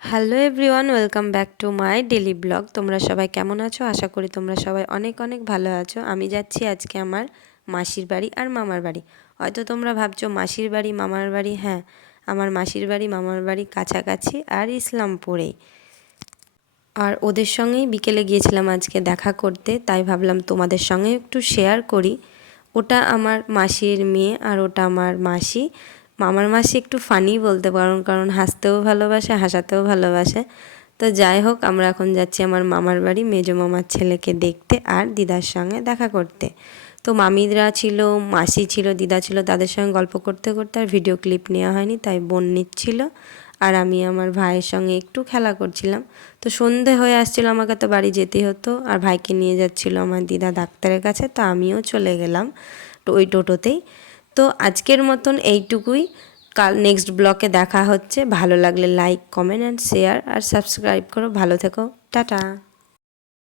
Hello everyone, welcome back to my daily blog. তোমরা সবাই কেমন আছো? আশা করি তোমরা সবাই অনেক অনেক ভালো আছো। আমি যাচ্ছি আজকে আমার মাসির বাড়ি আর মামার বাড়ি। হয়তো তোমরা ভাবছো মাসির বাড়ি মামার বাড়ি, হ্যাঁ, আমার মাসির বাড়ি মামার বাড়ি কাছাকাছি আর ইসলামপুরেই। আর ওদের সঙ্গেই বিকেলে গিয়েছিলাম আজকে দেখা করতে, তাই ভাবলাম তোমাদের সঙ্গে একটু শেয়ার করি। ওটা আমার মাসির মেয়ে আর ওটা আমার মাসি। মামার মাসি একটু ফানি বলতে পারো, কারণ হাসতেও ভালোবাসে, হাসাতেও ভালোবাসে। তো যাই হোক, আমরা এখন যাচ্ছি আমার মামার বাড়ি মেজো মামার ছেলেকে দেখতে আর দিদার সঙ্গে দেখা করতে। তো মামিরা ছিল, মাসি ছিল, দিদা ছিল, তাদের সঙ্গে গল্প করতে করতে আর ভিডিও ক্লিপ নেওয়া হয়নি, তাই বোন নিচ্ছিল আর আমি আমার ভাইয়ের সঙ্গে একটু খেলা করছিলাম। তো সন্ধে হয়ে আসছিল, আমাকে তো বাড়ি যেতেই হতো, আর ভাইকে নিয়ে যাচ্ছিল আমার দিদা ডাক্তারের কাছে, তো আমিও চলে গেলাম তো ওই টোটোতেই। তো আজকের মতন এইটুকুই। কাল নেক্সট ব্লগে দেখা হচ্ছে। ভালো লাগলে লাইক, কমেন্ট অ্যান্ড শেয়ার আর সাবস্ক্রাইব করো। ভালো থেকো, টাটা।